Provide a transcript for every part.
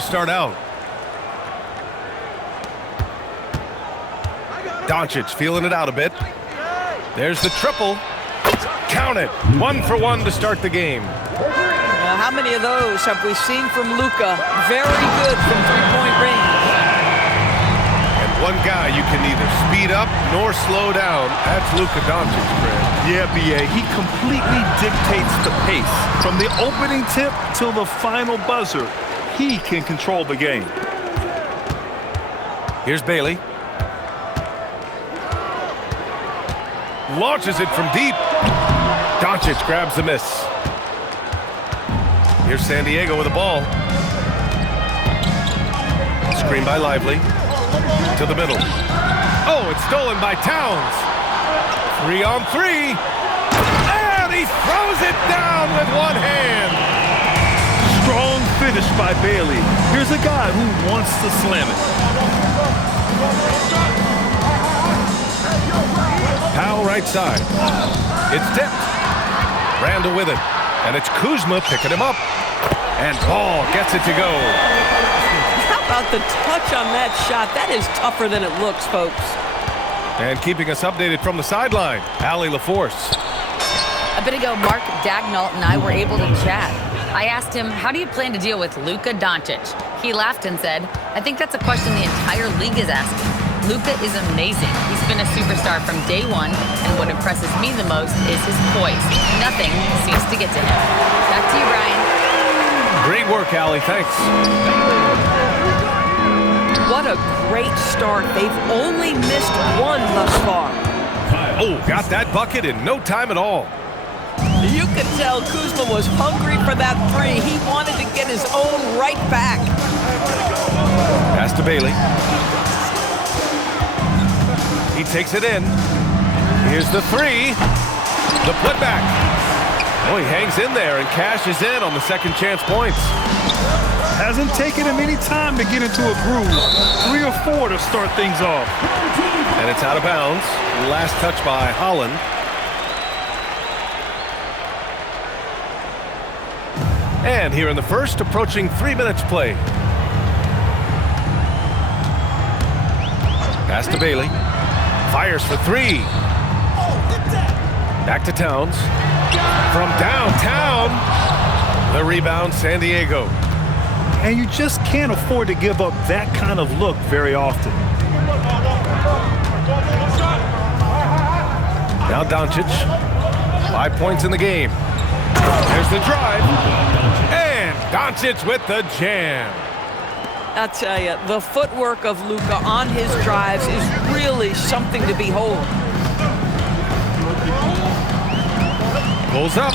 to start out. Doncic feeling it out a bit. There's the triple. Count it. 1 for 1 to start the game. Now, how many of those have we seen from Luka? Very good from three-point range. And one guy you can neither speed up nor slow down. That's Luka Doncic, Fred. Yeah, B.A. He completely dictates the pace. From the opening tip till the final buzzer, he can control the game. Here's Bailey. Launches it from deep. Doncic grabs the miss. Here's San Diego with the ball. Screen by Lively. To the middle. Oh, it's stolen by Towns. 3 on 3. And he throws it down with one hand. Strong finish by Bailey. Here's a guy who wants to slam it. Powell right side. It's tipped. Randall with it. And it's Kuzma picking him up. And Ball gets it to go. How about the touch on that shot? That is tougher than it looks, folks. And keeping us updated from the sideline, Allie LaForce. A bit ago, Mark Dagnall and I were able to chat. I asked him, how do you plan to deal with Luka Doncic? He laughed and said, I think that's a question the entire league is asking. Luka is amazing. He's been a superstar from day one, and what impresses me the most is his poise. Nothing seems to get to him. Back to you, Brian. Great work, Allie. Thanks. What a great start. They've only missed one thus far. Oh, got that bucket in no time at all. You could tell Kuzma was hungry for that three. He wanted to get his own right back. Pass to Bailey. He takes it in. Here's the three. The putback. Oh, he hangs in there and cashes in on the second chance points. Hasn't taken him any time to get into a groove. 3 or 4 to start things off. And it's out of bounds. Last touch by Holland. And here in the first, approaching 3 minutes play. Pass to Bailey. Fires for 3. Back to Towns. From downtown. The rebound, San Diego. And you just can't afford to give up that kind of look very often. Now Doncic. 5 points in the game. There's the drive. And Doncic with the jam. I'll tell you, the footwork of Luka on his drives is really something to behold. Pulls up.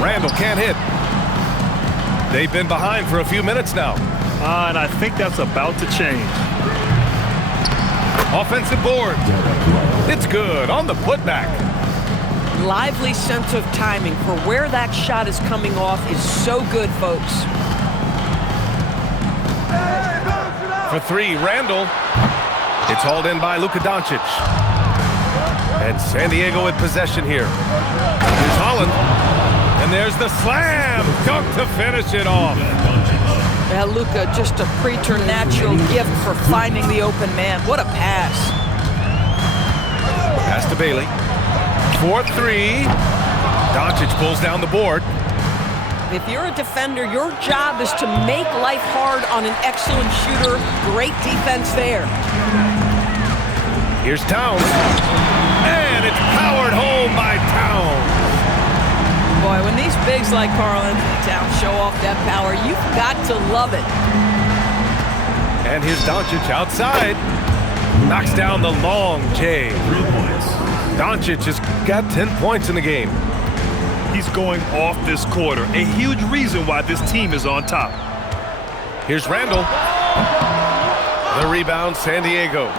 Randall can't hit. They've been behind for a few minutes now. And I think that's about to change. Offensive board. It's good on the putback. Lively sense of timing for where that shot is coming off is so good, folks. For 3, Randall. It's hauled in by Luka Doncic. And San Diego in possession here. Here's Holland. And there's the slam dunk to finish it off. Yeah, Luka, just a preternatural gift for finding the open man. What a pass. Pass to Bailey. 4-3. Doncic pulls down the board. If you're a defender, your job is to make life hard on an excellent shooter. Great defense there. Here's Towns. And it's powered home by Towns. Boy, when these bigs like Karl-Anthony Towns show off that power, you've got to love it. And here's Doncic outside. Knocks down the long J. 3 points. Doncic has got 10 points in the game. He's going off this quarter. A huge reason why this team is on top. Here's Randall. The rebound, San Diego.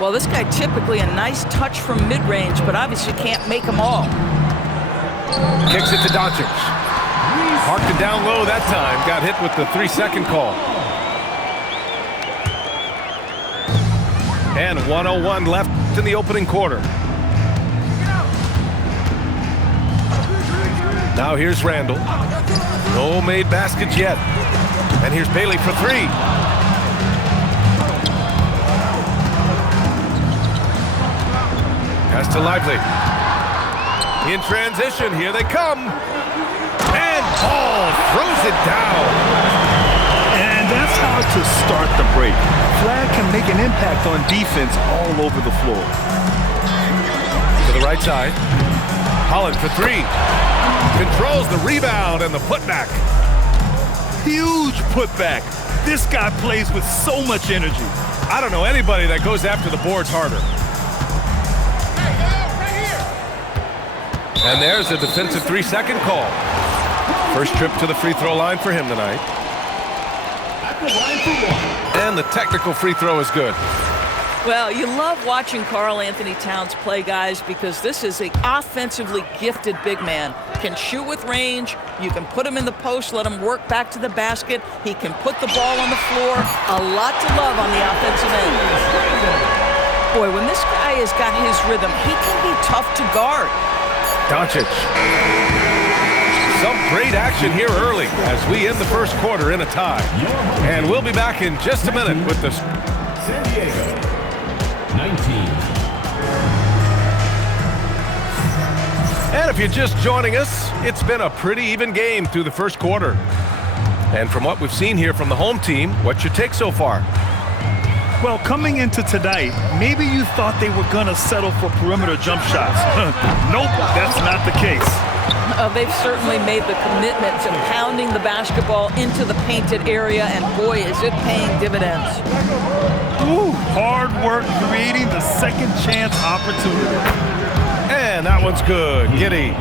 Well, this guy typically a nice touch from mid-range, but obviously can't make them all. Kicks it to Doncic. Parked it down low that time. Got hit with the 3-second call. And 1:01 left in the opening quarter. Now here's Randall. No made baskets yet. And here's Bailey for three. Pass to Lively. In transition, here they come. And Paul throws it down. And that's how to start the break. Flag can make an impact on defense all over the floor. To the right side. Holland for three. Controls the rebound and the putback. Huge putback. This guy plays with so much energy. I don't know anybody that goes after the boards harder. And there's a defensive 3-second call. First trip to the free throw line for him tonight. And the technical free throw is good. Well, you love watching Karl Anthony Towns play, guys, because this is an offensively gifted big man. Can shoot with range. You can put him in the post, let him work back to the basket. He can put the ball on the floor. A lot to love on the offensive end. Boy, when this guy has got his rhythm, he can be tough to guard. Doncic. Some great action here early as we end the first quarter in a tie. And we'll be back in just a minute with the San Diego 19. And if you're just joining us, it's been a pretty even game through the first quarter. And from what we've seen here from the home team, what's your take so far? Well, coming into tonight, maybe you thought they were going to settle for perimeter jump shots. Nope, that's not the case. They've certainly made the commitment to pounding the basketball into the painted area, and boy, is it paying dividends. Ooh, hard work creating the second chance opportunity. And that one's good. Giddey.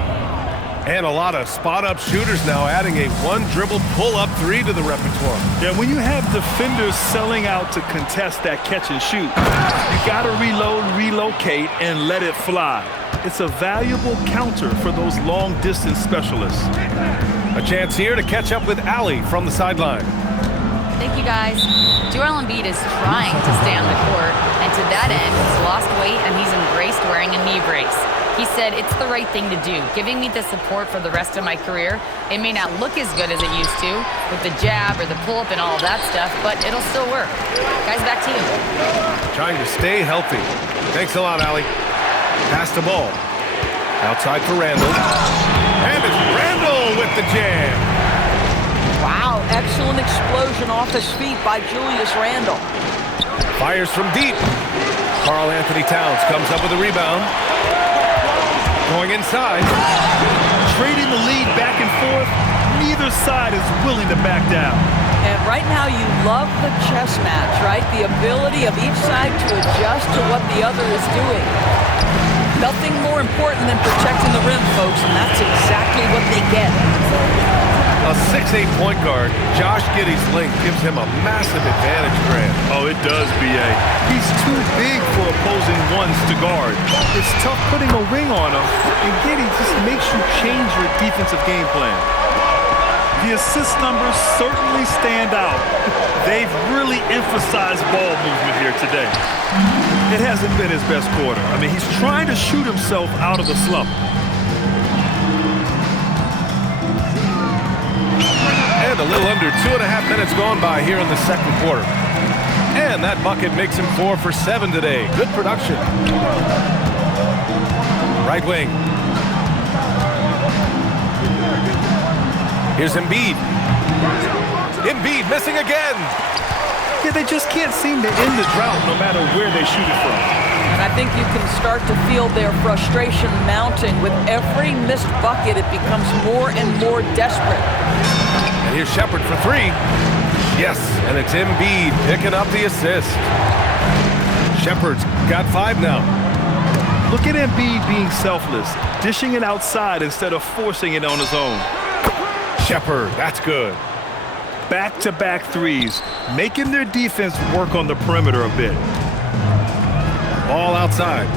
And a lot of spot-up shooters now adding a one-dribble pull-up three to the repertoire. Yeah, when you have defenders selling out to contest that catch and shoot, you got to reload, relocate, and let it fly. It's a valuable counter for those long-distance specialists. A chance here to catch up with Allie from the sideline. Thank you, guys. Joel Embiid is trying to stay on the court, and to that end, he's lost weight and he's embraced wearing a knee brace. He said, it's the right thing to do, giving me the support for the rest of my career. It may not look as good as it used to, with the jab or the pull-up and all that stuff, but it'll still work. Guys, back to you. Trying to stay healthy. Thanks a lot, Allie. Pass the ball. Outside for Randall. And it's Randall with the jam. Wow, excellent explosion off his feet by Julius Randle. Fires from deep. Karl Anthony Towns comes up with a rebound. Going inside. Trading the lead back and forth, neither side is willing to back down. And right now you love the chess match, right? The ability of each side to adjust to what the other is doing. Nothing more important than protecting the rim, folks, and that's exactly what they get. A 6'8" point guard, Josh Giddey's length gives him a massive advantage, Grant. Oh, it does, B.A. He's too big for opposing ones to guard. It's tough putting a ring on him, and Giddey just makes you change your defensive game plan. The assist numbers certainly stand out. They've really emphasized ball movement here today. It hasn't been his best quarter. I mean, he's trying to shoot himself out of the slump. And a little under 2.5 minutes gone by here in the second quarter. And that bucket makes him 4 for 7 today. Good production. Right wing. Here's Embiid. Embiid missing again. Yeah, they just can't seem to end the drought no matter where they shoot it from. And I think you can start to feel their frustration mounting. With every missed bucket, it becomes more and more desperate. And here's Shepherd for three. Yes, and it's Embiid picking up the assist. Shepherd's got 5 now. Look at Embiid being selfless, dishing it outside instead of forcing it on his own. Shepherd, that's good. Back-to-back threes, making their defense work on the perimeter a bit. Ball outside.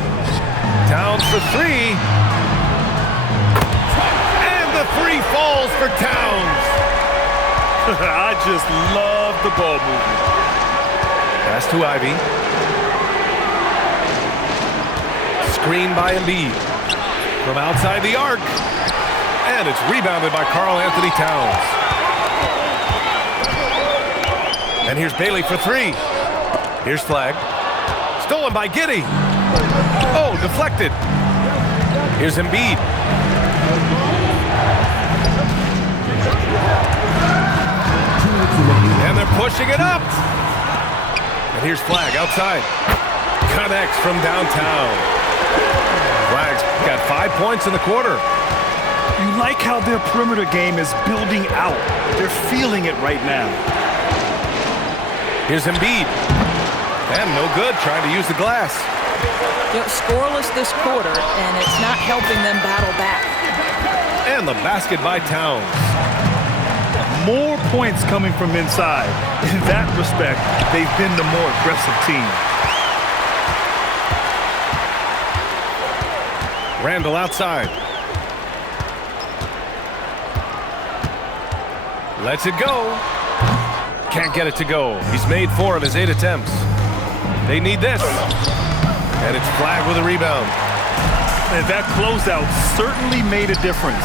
Towns for 3. And the 3 falls for Towns. I just love the ball movement. Pass to Ivy. Screen by Embiid. From outside the arc. And it's rebounded by Karl Anthony Towns. And here's Bailey for three. Here's Flag. Stolen by Giddey. Oh, deflected. Here's Embiid. And they're pushing it up. And here's Flag outside. Connects from downtown. Flag's got 5 points in the quarter. You like how their perimeter game is building out. They're feeling it right now. Here's Embiid. And no good, trying to use the glass. You know, scoreless this quarter, and it's not helping them battle back. And the basket by Towns. More points coming from inside. In that respect, they've been the more aggressive team. Randall outside. Lets it go. Can't get it to go. He's made 4 of his 8 attempts. They need this. And it's Flag with a rebound. And that closeout certainly made a difference.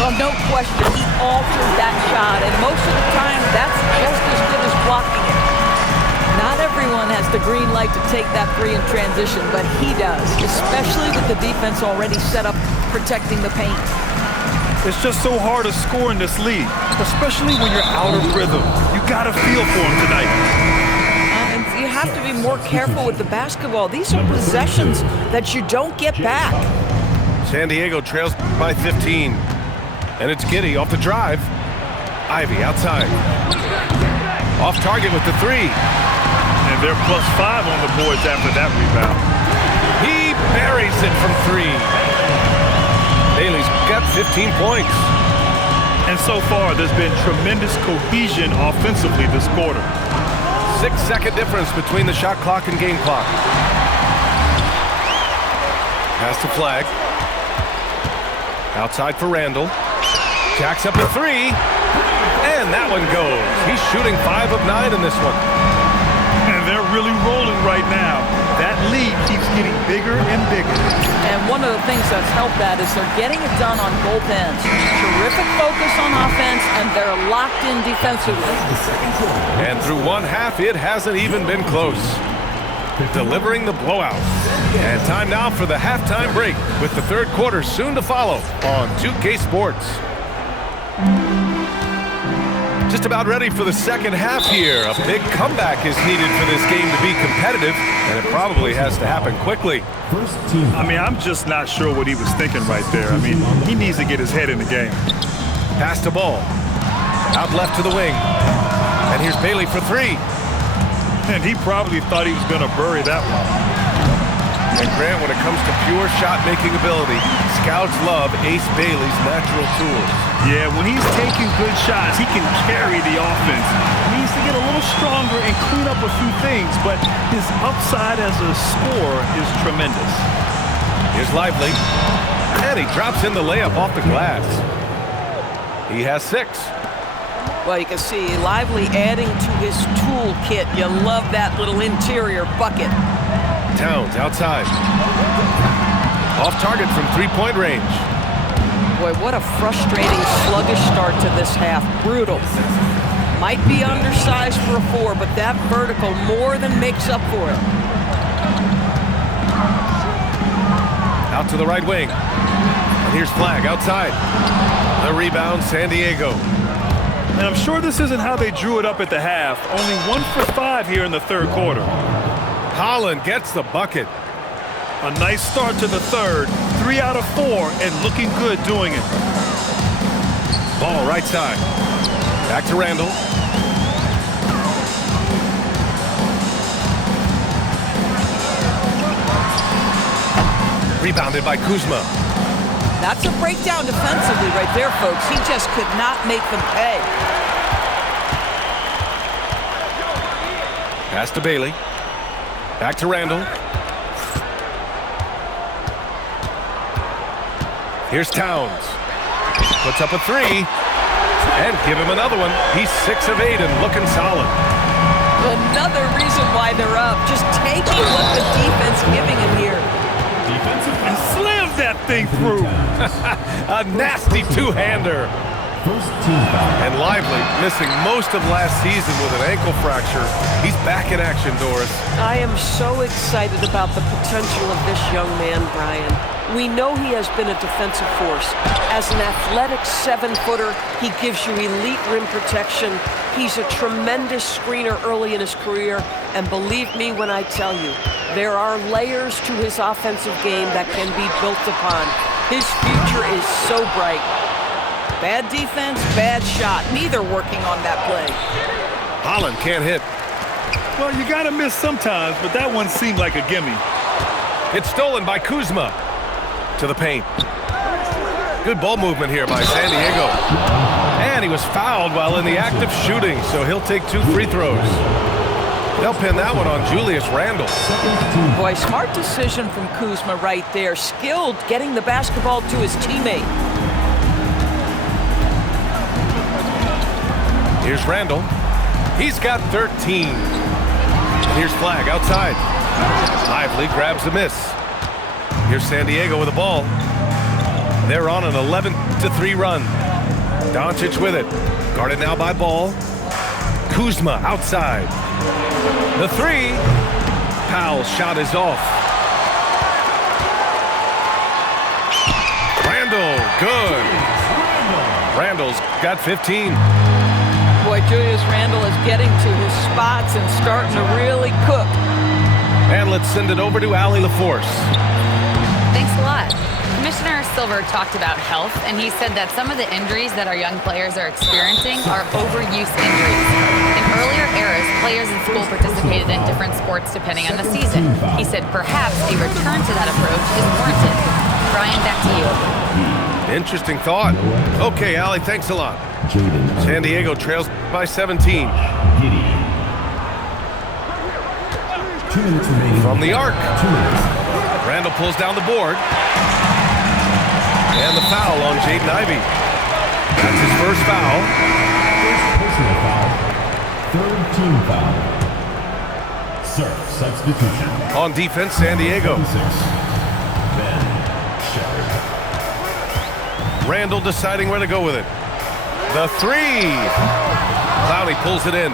Well, no question, he altered that shot, and most of the time, that's just as good as blocking it. Not everyone has the green light to take that three in transition, but he does, especially with the defense already set up protecting the paint. It's just so hard to score in this league, especially when you're out of rhythm. You got to feel for him tonight. And you have to be more careful with the basketball. These are possessions that you don't get back. San Diego trails by 15. And it's Giddey off the drive. Ivy outside. Off target with the three. And they're +5 on the boards after that rebound. He buries it from three. Bailey's got 15 points. And so far, there's been tremendous cohesion offensively this quarter. 6-second difference between the shot clock and game clock. Pass to Flag. Outside for Randall. Jacks up a three. And that one goes. He's shooting 5 of 9 in this one. And they're really rolling right now. That lead keeps getting bigger and bigger. And one of the things that's helped that is they're getting it done on both ends. Terrific focus on offense, and they're locked in defensively. And through one half, it hasn't even been close. Delivering the blowout. And time now for the halftime break, with the third quarter soon to follow on 2K Sports. Just about ready for the second half here. A big comeback is needed for this game to be competitive, and it probably has to happen quickly. I mean, I'm just not sure what he was thinking right there. I mean, he needs to get his head in the game. Pass the ball. Out left to the wing. And here's Bailey for three. And he probably thought he was going to bury that one. And Grant, when it comes to pure shot-making ability, scouts love Ace Bailey's natural tools. Yeah, when he's taking good shots, he can carry the offense. He needs to get a little stronger and clean up a few things, but his upside as a scorer is tremendous. Here's Lively. And he drops in the layup off the glass. He has 6. Well, you can see Lively adding to his toolkit. You love that little interior bucket. Towns outside. Off target from three-point range. Boy, what a frustrating, sluggish start to this half. Brutal. Might be undersized for a 4, but that vertical more than makes up for it. Out to the right wing. And here's Flag outside. The rebound, San Diego. And I'm sure this isn't how they drew it up at the half. Only 1 for 5 here in the third quarter. Holland gets the bucket. A nice start to the third. 3 out of 4 and looking good doing it. Ball right side. Back to Randall. Rebounded by Kuzma. That's a breakdown defensively right there, folks. He just could not make them pay. Pass to Bailey. Back to Randall. Here's Towns. Puts up a three. And give him another one. He's 6 of 8 and looking solid. Another reason why they're up. Just taking what the defense giving him here. And slammed that thing through. A nasty two-hander. First team foul. And Lively, missing most of last season with an ankle fracture. He's back in action, Doris. I am so excited about the potential of this young man, Brian. We know he has been a defensive force. As an athletic 7-footer, he gives you elite rim protection. He's a tremendous screener early in his career. And believe me when I tell you, there are layers to his offensive game that can be built upon. His future is so bright. Bad defense, bad shot. Neither working on that play. Holland can't hit. Well, you got to miss sometimes, but that one seemed like a gimme. It's stolen by Kuzma. To the paint. Good ball movement here by San Diego. And he was fouled while in the act of shooting, so he'll take 2 free throws. They'll pin that one on Julius Randle. Boy, smart decision from Kuzma right there. Skilled getting the basketball to his teammate. Here's Randle. He's got 13. And here's Flag outside. Lively grabs the miss. Here's San Diego with the ball. They're on an 11-3 run. Doncic with it. Guarded now by Ball. Kuzma outside. The 3. Powell's shot is off. Randle, good. Randle's got 15. Boy, Julius Randle is getting to his spots and starting to really cook. And let's send it over to Allie LaForce. Thanks a lot. Commissioner Silver talked about health, and he said that some of the injuries that our young players are experiencing are overuse injuries. In earlier eras, players in school participated in different sports depending on the season. He said perhaps a return to that approach is warranted. Brian, back to you. Interesting thought. Okay, Allie, thanks a lot. San Diego trails by 17. Giddy. 2 minutes remaining. From the arc. 2 minutes. Randle pulls down the board. And the foul on Jaden Ivey. That's his first foul. First personal foul. Third team foul. Surf substitution. On defense, San Diego. 6. Ben Shepherd. Randle deciding where to go with it. The 3. Clowney pulls it in.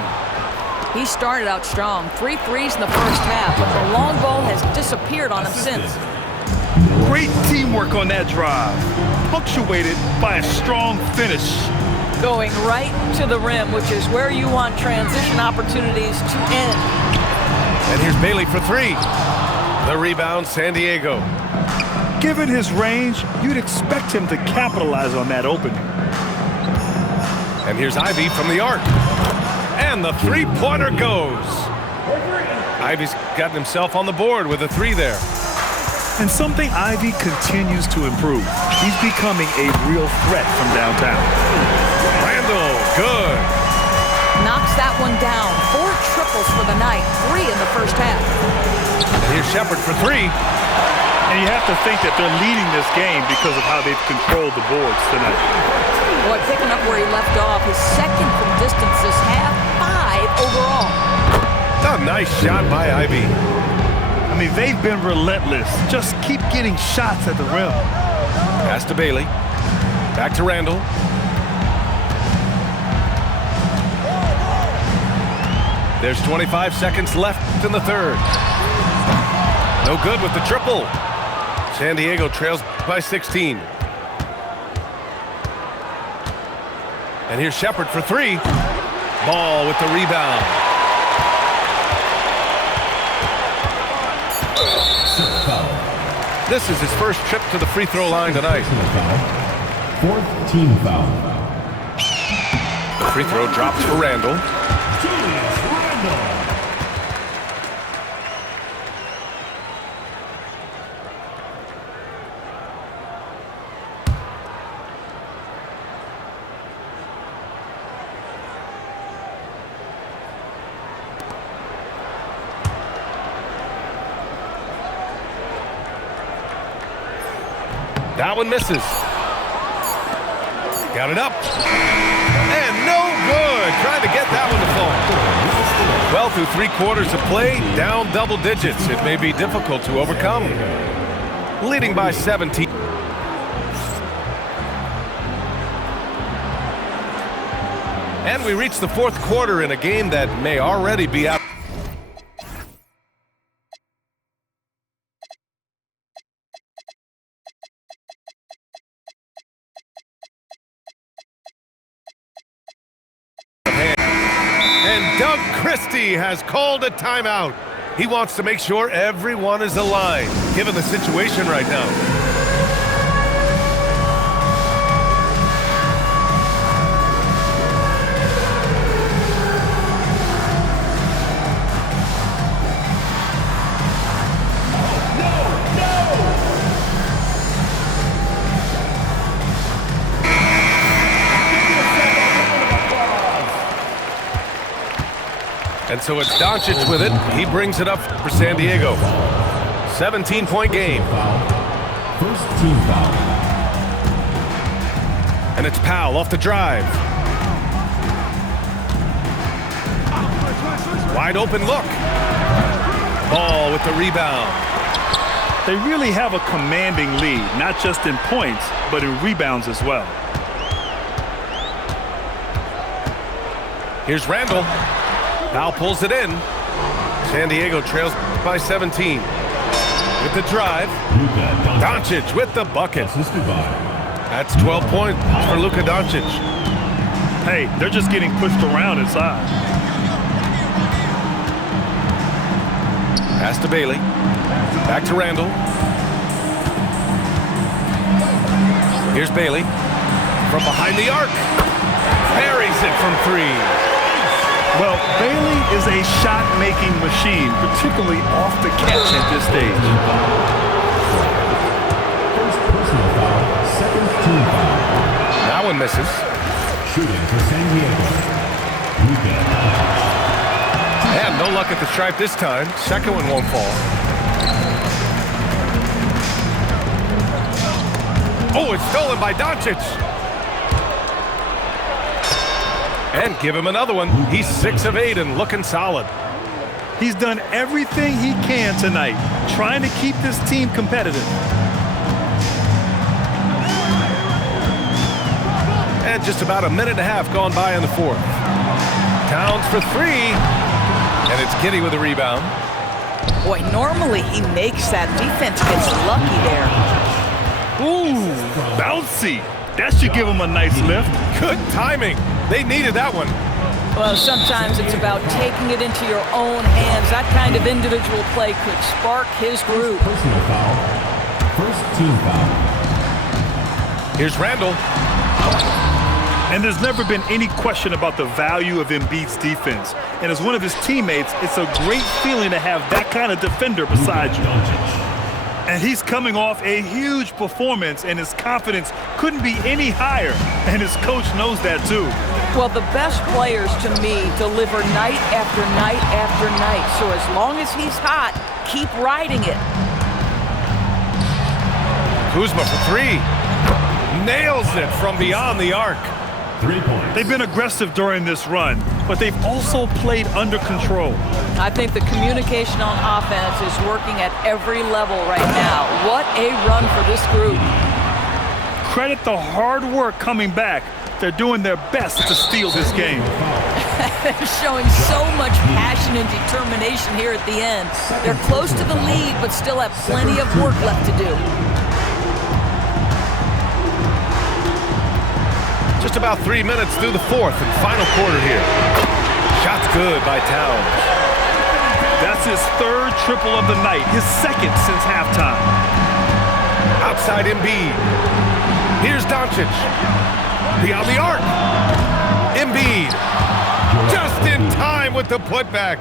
He started out strong. 3 threes in the first half, but the long ball has disappeared on him since. Great teamwork on that drive, punctuated by a strong finish. Going right to the rim, which is where you want transition opportunities to end. And here's Bailey for 3. The rebound, San Diego. Given his range, you'd expect him to capitalize on that opening. And here's Ivey from the arc. And the 3-pointer goes. Ivey's gotten himself on the board with a 3 there. And something Ivey continues to improve. He's becoming a real threat from downtown. Randle, good. Knocks that one down. 4 triples for the night. 3 in the first half. And here's Shepherd for 3. And you have to think that they're leading this game because of how they've controlled the boards tonight. Boy, picking up where he left off. His second from distance this half. 5 overall. A nice shot by Ivey. I mean, they've been relentless. Just keep getting shots at the rim. Pass to Bailey. Back to Randle. There's 25 seconds left in the third. No good with the triple. San Diego trails by 16. And here's Shepherd for 3. Ball with the rebound. This is his first trip to the free throw line tonight. Fourth team foul. The free throw drops for Randle. Julius Randle. That one misses. Got it up. And no good. Trying to get that one to fall. Well, through 3 quarters of play, down double digits. It may be difficult to overcome. Leading by 17. And we reach the fourth quarter in a game that may already be out. And Doug Christie has called a timeout. He wants to make sure everyone is aligned, given the situation right now. And so it's Doncic with it. He brings it up for San Diego. 17-point game. First team foul. And it's Powell off the drive. Wide open look. Ball with the rebound. They really have a commanding lead, not just in points, but in rebounds as well. Here's Randall. Powell pulls it in. San Diego trails by 17. With the drive. Doncic with the bucket. That's 12 points for Luka Doncic. Hey, they're just getting pushed around inside. Pass to Bailey. Back to Randall. Here's Bailey. From behind the arc. Buries it from three. Well, Bailey is a shot-making machine, particularly off the catch at this stage. First personal foul, second team foul. That one misses. Shooting for San Diego. Luka Doncic. And no luck at the stripe this time. Second one won't fall. Oh, it's stolen by Doncic. And give him another one. He's 6 of 8 and looking solid. He's done everything he can tonight, trying to keep this team competitive. And just about a minute and a half gone by in the fourth. Towns for three. And it's Giddey with a rebound. Boy, normally he makes that. Defense gets lucky there. Ooh, bouncy. That should give him a nice lift. Good timing. They needed that one. Well, sometimes it's about taking it into your own hands. That kind of individual play could spark his group. Personal foul. First team foul. Here's Randall. And there's never been any question about the value of Embiid's defense. And as one of his teammates, it's a great feeling to have that kind of defender beside you. And he's coming off a huge performance, and his confidence couldn't be any higher. And his coach knows that too. Well, the best players, to me, deliver night after night after night. So as long as he's hot, keep riding it. Kuzma for three. Nails it from beyond the arc. 3 points. They've been aggressive during this run, but they've also played under control. I think the communication on offense is working at every level right now. What a run for this group. Credit the hard work coming back. They're doing their best to steal this game. They're showing so much passion and determination here at the end. They're close to the lead, but still have plenty of work left to do. Just about 3 minutes through the fourth and final quarter here. Shot's good by Towns. That's his third triple of the night, his second since halftime. Outside Embiid. Here's Doncic. Beyond the arc. Embiid. Just in time with the putback.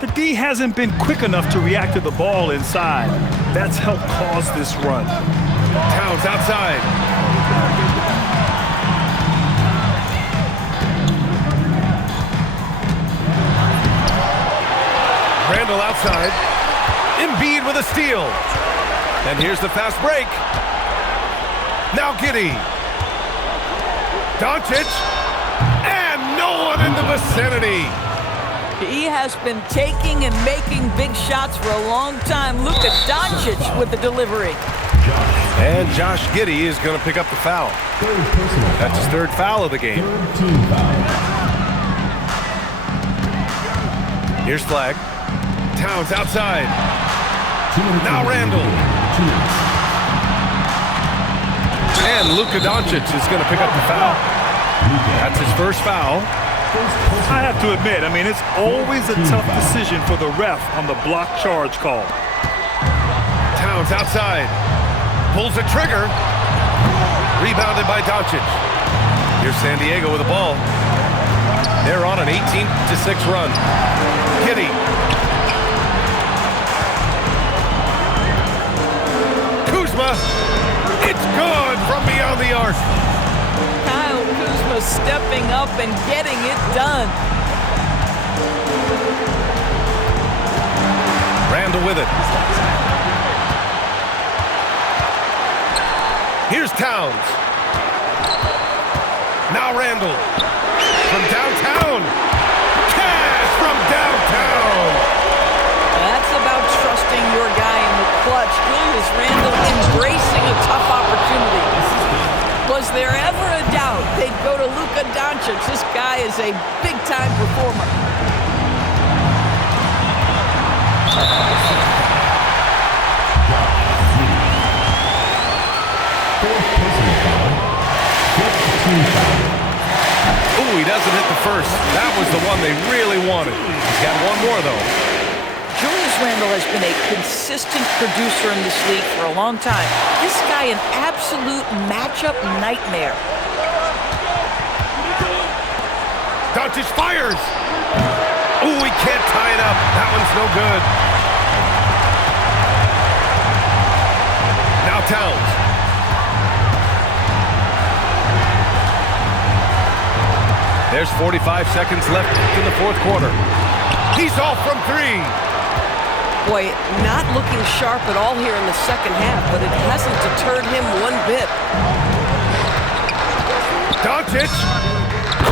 The D hasn't been quick enough to react to the ball inside. That's helped cause this run. Towns outside. Randall outside. Embiid with a steal. And here's the fast break. Now Giddey. Doncic. And no one in the vicinity. He has been taking and making big shots for a long time. Luka Doncic with the delivery. And Josh Giddey is going to pick up the foul. Third personal foul. That's his third foul of the game. Third team foul. Here's flag. Towns outside. Now Randall. And Luka Doncic is going to pick up the foul. That's his first foul. I have to admit, I mean, it's always a tough decision for the ref on the block charge call. Towns outside. Pulls the trigger. Rebounded by Doncic. Here's San Diego with the ball. They're on an 18-6 run. Giddey. Kuzma. It's good from beyond the arc. Kyle Kuzma stepping up and getting it done. Randall with it. Here's Towns. Now Randall. From downtown. Cash from downtown. That's about trusting your guy in the clutch. Julius Randle embracing a tough opportunity. Was there ever a doubt they'd go to Luka Doncic? This guy is a big-time performer. Ooh, he doesn't hit the first. That was the one they really wanted. He's got one more, though. Julius Randle has been a consistent producer in this league for a long time. This guy, an absolute matchup nightmare. Doncic fires. Ooh, he can't tie it up. That one's no good. Now Towns. There's 45 seconds left in the fourth quarter. He's off from three. Boy, not looking sharp at all here in the second half, but it hasn't deterred him one bit. Doncic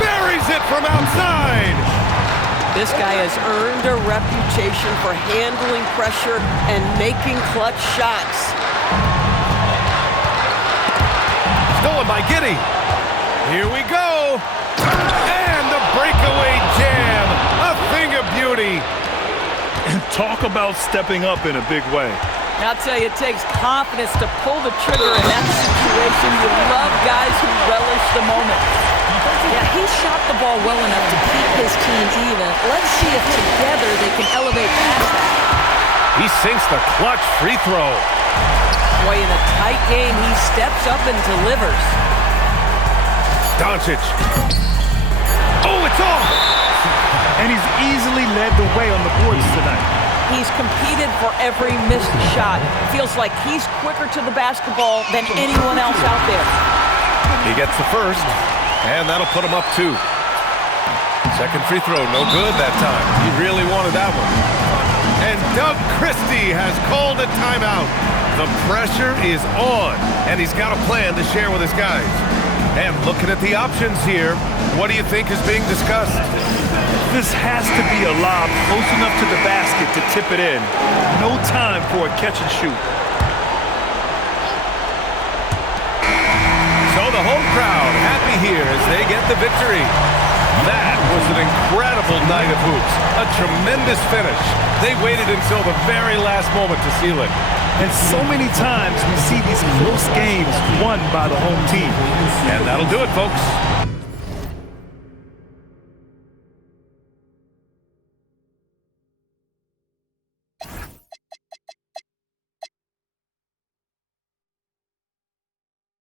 buries it from outside. This guy has earned a reputation for handling pressure and making clutch shots. Stolen by Giddey. Here we go. And the breakaway jam. A thing of beauty. And talk about stepping up in a big way. I'll tell you, it takes confidence to pull the trigger in that situation. You love guys who relish the moment. Yeah, he shot the ball well enough to keep his team even. Let's see if together they can elevate past that. He sinks the clutch free throw. Boy, in a tight game, he steps up and delivers. Doncic. Oh, it's off! And he's easily led the way on the boards tonight. He's competed for every missed shot. Feels like he's quicker to the basketball than anyone else out there. He gets the first, and that'll put him up 2. Second free throw, no good that time. He really wanted that one. And Doug Christie has called a timeout. The pressure is on, and he's got a plan to share with his guys. And looking at the options here, what do you think is being discussed? This has to be a lob close enough to the basket to tip it in. No time for a catch and shoot. So the home crowd happy here as they get the victory. That was an incredible night of hoops. A tremendous finish. They waited until the very last moment to seal it. And so many times we see these close games won by the home team. And that'll do it, folks.